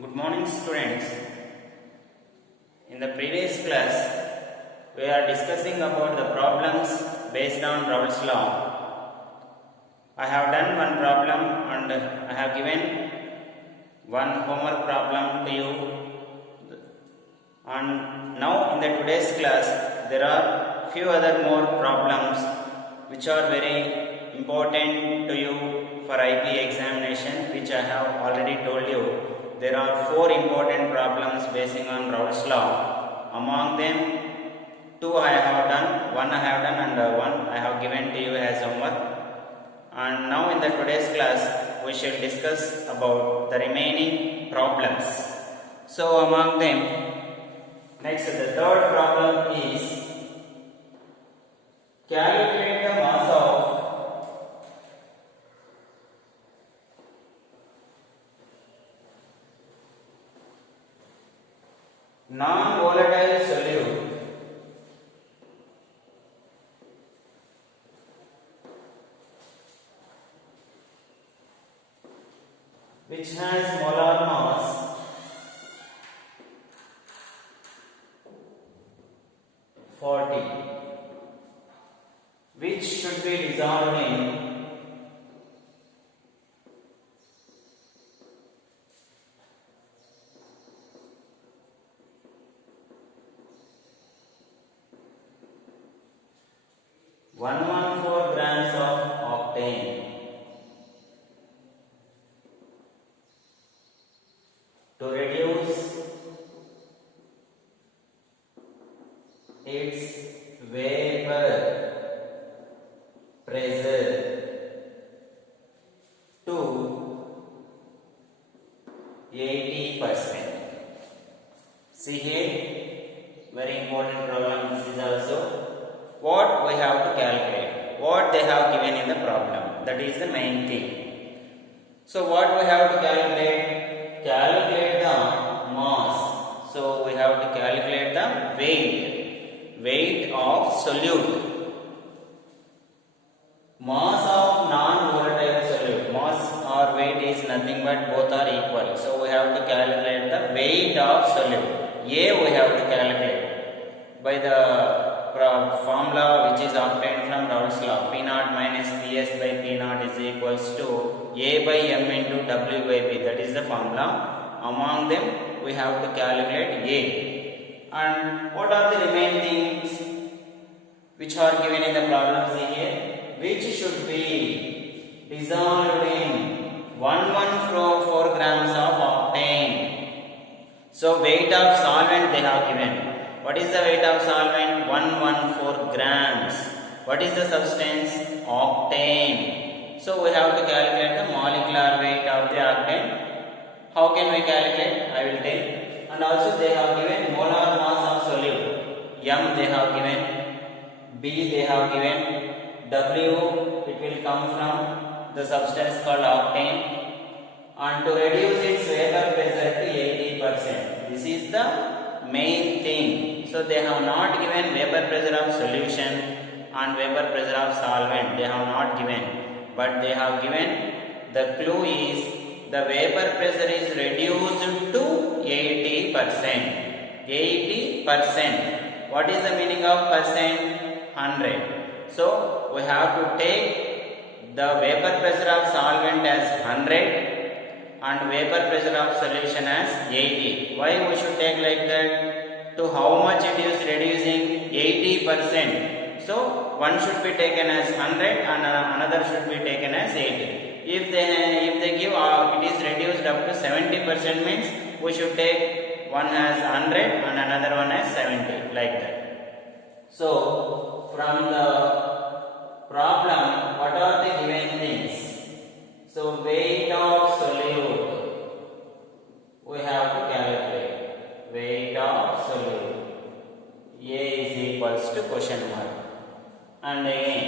Good morning, students. In the previous class, we are discussing about the problems based on Raoult's law. I have done one problem and I have given one homework problem to you. And now in the today's class, there are few other more problems which are very important to you for IP examination, which I have already told you. There are 4 important problems basing on Raoult's law. Among them, 2 I have done, 1 I have done, and 1 I have given to you as homework. And now in the today's class, we shall discuss about the remaining problems. So among them, next the third problem is calculate the mass of non-volatile solute which has molar mass 40, which should be dissolved in one 114 grams of octane. To reduce its vapor pressure to 80%. See here, very important problem this is also. What we have to calculate, what they have given in the problem, that is the main thing. So what we have to calculate? Calculate the mass. So we have to calculate the weight of solute. Mass of non-volatile solute. Mass or weight is nothing but both are equal. So we have to calculate the weight of solute. A we have to calculate by the formula which is obtained from Raoult's law. P naught minus Ps by P naught is equals to A by M into W by B. That is the formula. Among them we have to calculate A. And what are the remaining things which are given in the problem? See here, which should be dissolved in 114 grams of octane. So weight of solvent they have given. What is the weight of solvent? 114 grams. What is the substance? Octane. So we have to calculate the molecular weight of the octane. How can we calculate? I will tell. And also they have given molar mass of solute. M they have given. B they have given. W it will come from the substance called octane. And to reduce its vapor pressure to 80%. This is the main thing. So they have not given vapor pressure of solution and vapor pressure of solvent. They have not given, but they have given the clue is the vapor pressure is reduced to 80%. 80%. What is the meaning of percent? 100. So we have to take the vapor pressure of solvent as 100 and vapor pressure of solution as 80. Why we should take like that? To how much it is reducing? 80%. So one should be taken as 100 and another should be taken as 80. If they give it is reduced up to 70% means we should take one as 100 and another one as 70, like that. So from the problem, what are the given things? So weight of solute we have to calculate. Weight of solute. A is equals to question mark. And again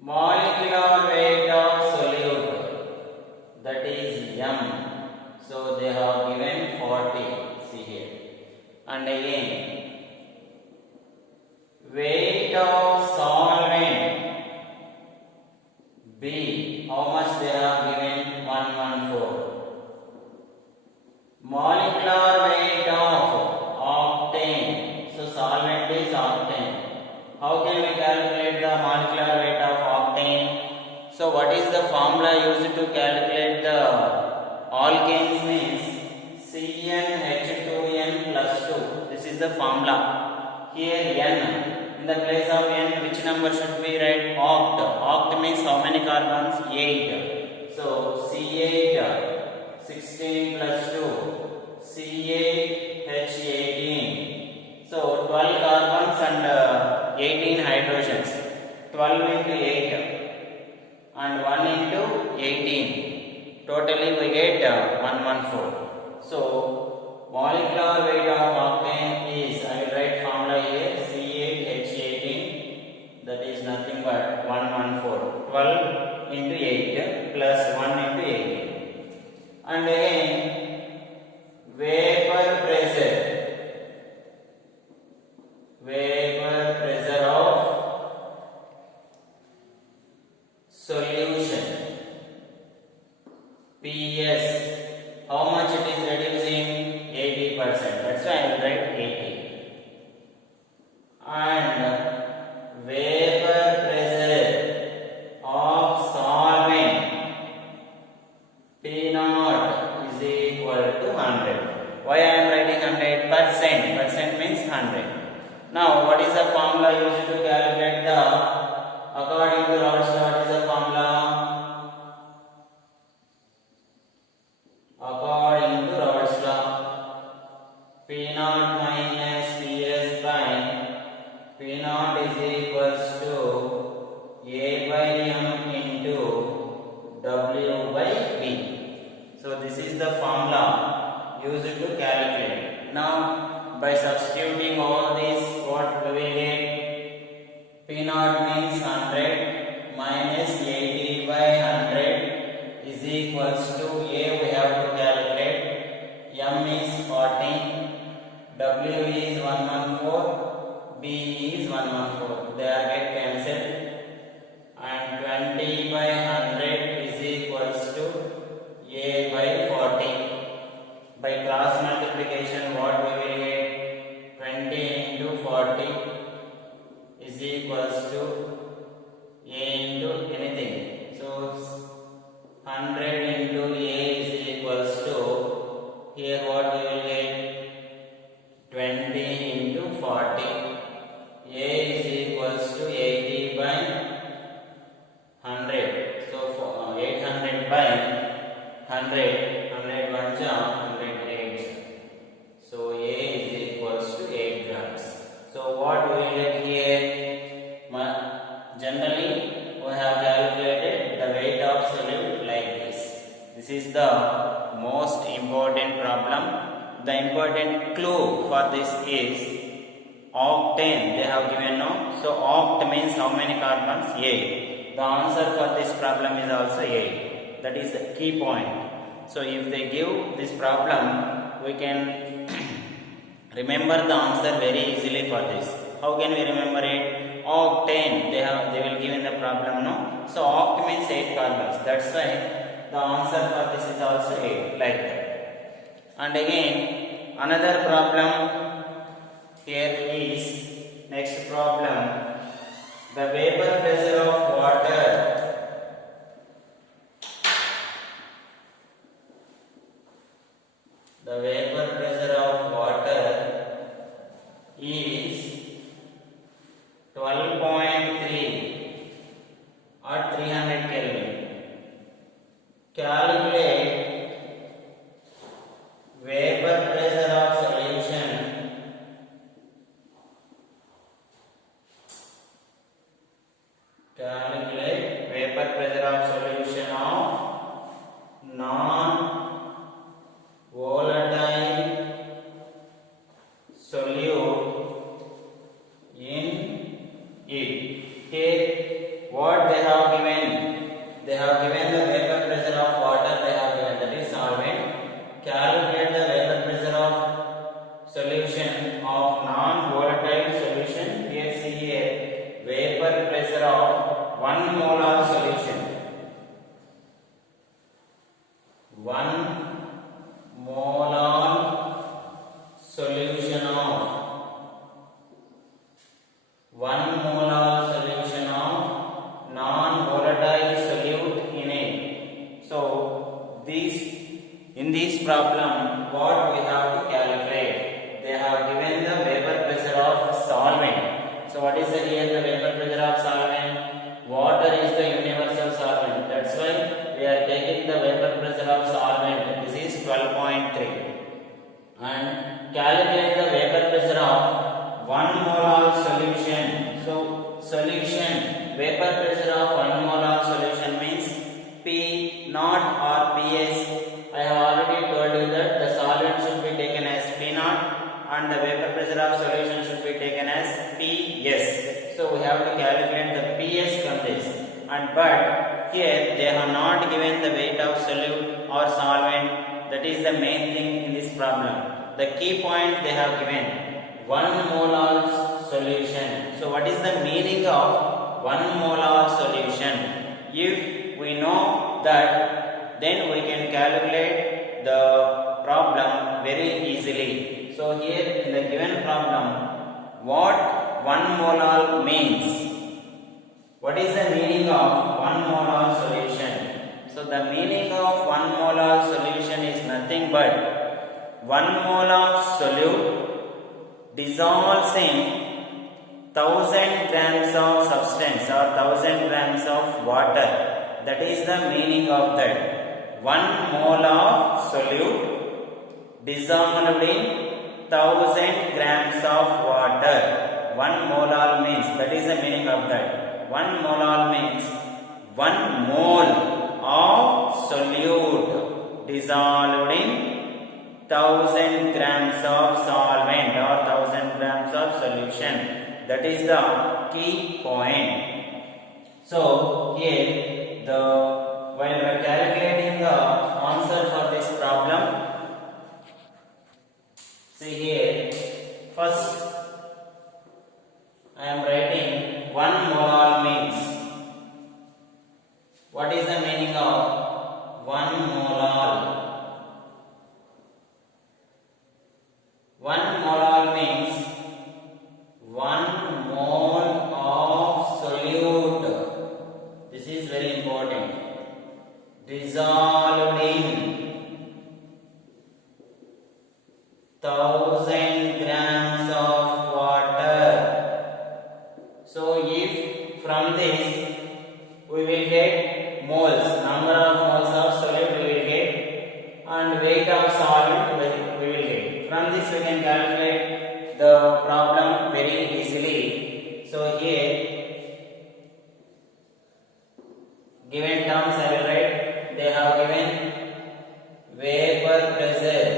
molecular weight of solute, that is M. So they have given 40. See here. And again weight of solvent B, how much they have given? 114. molecular weight of octane. So solvent is octane. How can we calculate the molecular weight of octane? So what is the formula used to calculate the alkanes means CnH2n plus 2. This is the formula. Here n, in the place of n which number should be write? Oct. Oct means how many carbons? 8. So C8 16 plus 2 C8H18. So 12 carbons and 18 hydrogens. 12 into 8 and 1 into 18. Totally we get 114. So molecular weight of octane is, I will write formula here, C8H18, that is nothing but 114. 12 into 8 plus 1 into 18. And again vapor pressure of solution PS, how much it is reducing? 80%. That's why I will write 80. And vapor pressure of solvent P naught is equal to 100. Why I am writing 100%? Percent means 100. Now what is the formula used to calculate the, according to Raoult's law, what is the formula? According to Raoult's law, P naught minus Ps by P naught is equals to A by M into W by B. So this is the formula used to calculate. Now by substituting all these, what we will get? P naught means 100 minus 80 by 100 is equals to A we have to calculate, M is 40, W is 114, B is 114. They are get cancelled, and 20 by 100 is equals to A by 40. By cross multiplication, what we will get? 20 into 40 is equals to A into anything. So 100 into A is equals to, here what we will get? 20 into 40. A is equals to 80 by 100. So 800 by 100. 100 1 108. So A is equals to 8 grams. So what we will get here? Generally we have calculated the weight of solute like this. This is the most important problem. The important clue for this is octane. They have given no. So oct means how many carbons? 8. The answer for this problem is also 8. That is the key point. So if they give this problem, we can remember the answer very easily for this. How can we remember it? Octane, they will give in the problem, no? So oct means 8 carbons. That's why the answer for this is also 8, like that. And again another problem here is, next problem, the vapor pressure of water is 12.3 or 300 Kelvin. Calculate vapor pressure of solution of non-volatile solute in it. Here what they have given? They have given the vapor pressure of water, they have given, that is solvent. Calculate the vapor pressure of solution of non-volatile solution. Here see here, vapor pressure of 1 molar solution. 1 molar problem, what we have to calculate? They have given the vapor pressure of solvent. So what is the here the vapor pressure of solvent? Water is the universal solvent. That's why we are taking the vapor pressure of solvent. This is 12.3. And calculate the vapor pressure of 1 mole solution. So solution vapor pressure of 1 mole solution means P naught or PS. I have already told you that the solvent should be taken as P naught and the vapor pressure of solution should be taken as PS. So we have to calculate the PS from this. And but here they have not given the weight of solute or solvent. That is the main thing in this problem. The key point they have given 1 molar solution. So what is the meaning of 1 molar solution? If we know that, then we can calculate the problem very easily. So here in the given problem, what 1 molar means? What is the meaning of 1 molar solution? So the meaning of 1 molar solution is nothing but 1 mole of solute dissolves in 1000 grams of substance or 1000 grams of water. That is the meaning of that. 1 mole of solute dissolved in 1000 grams of water. 1 molar means, that is the meaning of that. 1 molar means 1 mole of solute dissolved in 1000 grams of solvent or 1000 grams of solution. That is the key point. So here while we are calculating the answer for this problem, see here first I am writing 1 mole means. What is the meaning of 1 mole? 1 mole means 1 mole of solute. This is very important. Dissolved in 1000 grams of water. So if from this we will get moles, number of moles of solute we will get, and weight of solvent we will get. From this we can calculate the problem very easily. So here given terms I will write. They have given vapor pressure.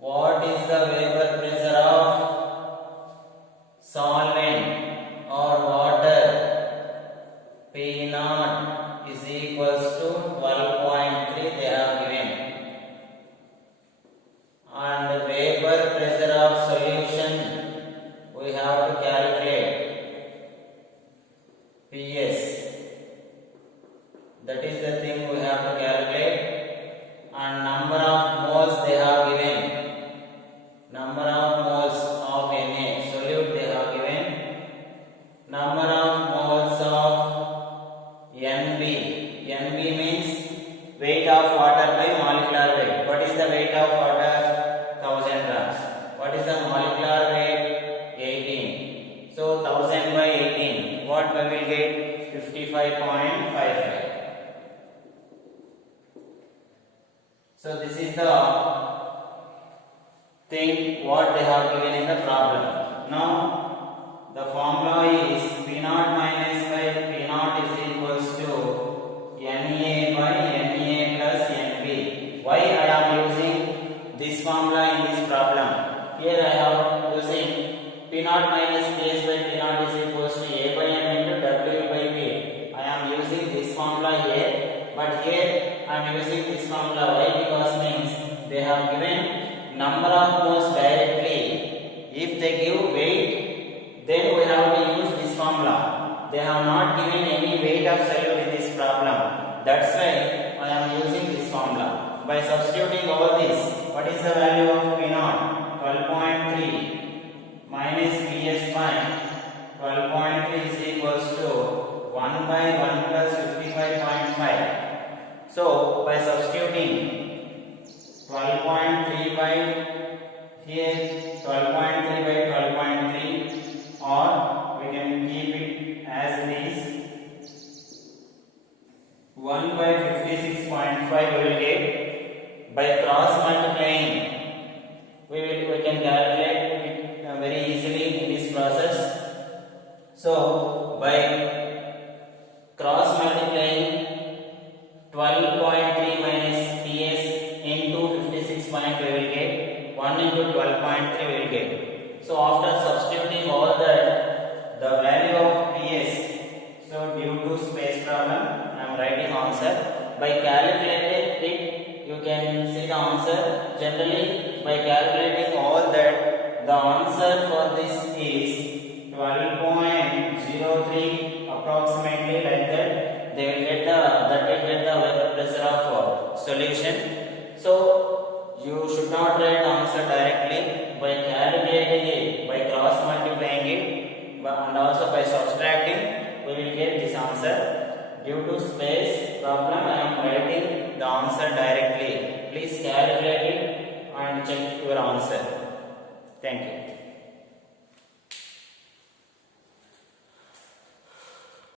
What is the vapor pressure of solvent or water? P naught is equals to 12.3 they have given. And vapor pressure of solution we have to calculate PS. That is the thing we have to calculate. And number of moles they have given. Number of moles of Na solute they have given. Number of moles of Nb. Nb means weight of water by molecular weight. What is the weight of water? 1000 grams. What is the molecular weight? 18. So 1000 by 18. What we will get? 55.55. So this is the thing what they have given in the problem. Now the formula is P naught minus by P naught is equals to Na by Na plus Nb. Why I am using this formula in this problem? Here I am using P naught minus Ps by P naught is equals to A by M into W by P. I am using this formula here, but here I am using this formula. Why? Because means they have given number of moles directly. If they give weight, then we have to use this formula. They have not given any weight of solute in this problem. That's why I am using this formula. By substituting all this, what is the value of P naught? 12.3 minus PS by 12.3 is equals to 1 by 1 plus 55.5. So by substituting 1 by 56.5 we will get. By cross multiplying, we can calculate it very easily in this process. So by cross multiplying 12.3 minus PS into 56.5 we will get 1 into 12.3 we will get. So after substituting all that, the value of PS, so due to space problem I am writing answer. By calculating it you can see the answer. Generally by calculating all that, the answer for this is 12.03 approximately, like that. They will get the vapor pressure of solution. So you should not write answer directly. By calculating it, by cross multiplying it, and also by subtracting, we will get this answer. Due to space problem, I am writing the answer directly. Please calculate it and check your answer. Thank you.